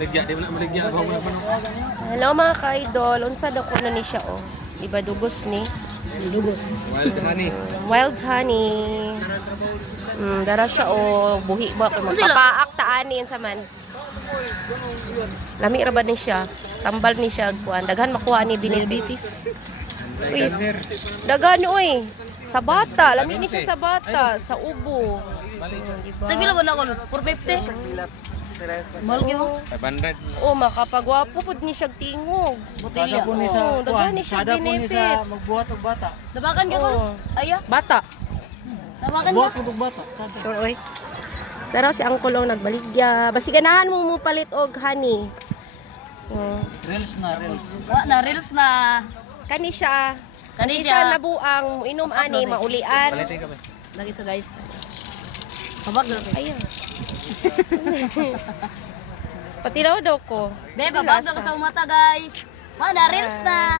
Maligya, di mo na maligya. Hello mga ka-idol, unsa daw ko na ni siya oh. Diba dugos ni? Dugos. Wild honey. Wild honey. Dara siya oh, buhi ba kay magpapaak taani unsa man. Lami ra ba ni siya? Tambal ni siya kuan. Daghan makuha ni benefits. Uy, daghan oy. Sa bata, lami ni siya sa bata, sa ubo. Diba? Tagila ba na ako? 450? Mahal gyud. 500. Oh, makapagwapo pud ni siya tingog. Botelya. Oh, daghan ni siya benefits. magbuhat og bata. Dabakan ka ko? Oh. Aya? Bata. Dabakan Buhat ka? og bata. Sure, oy. Daraw si Uncle ang nagbaligya. Basi ganahan mo palit og honey. Reels na, reels. Wa na reels na. Kani siya. Kani Isa siya. nabuang inom ani maulian. Palitin ka ba? Lagi sa guys. Kabag na. Ayun. Pati daw ko. Be, Sa babag lasa. na ka sa mata guys. Wa na reels na.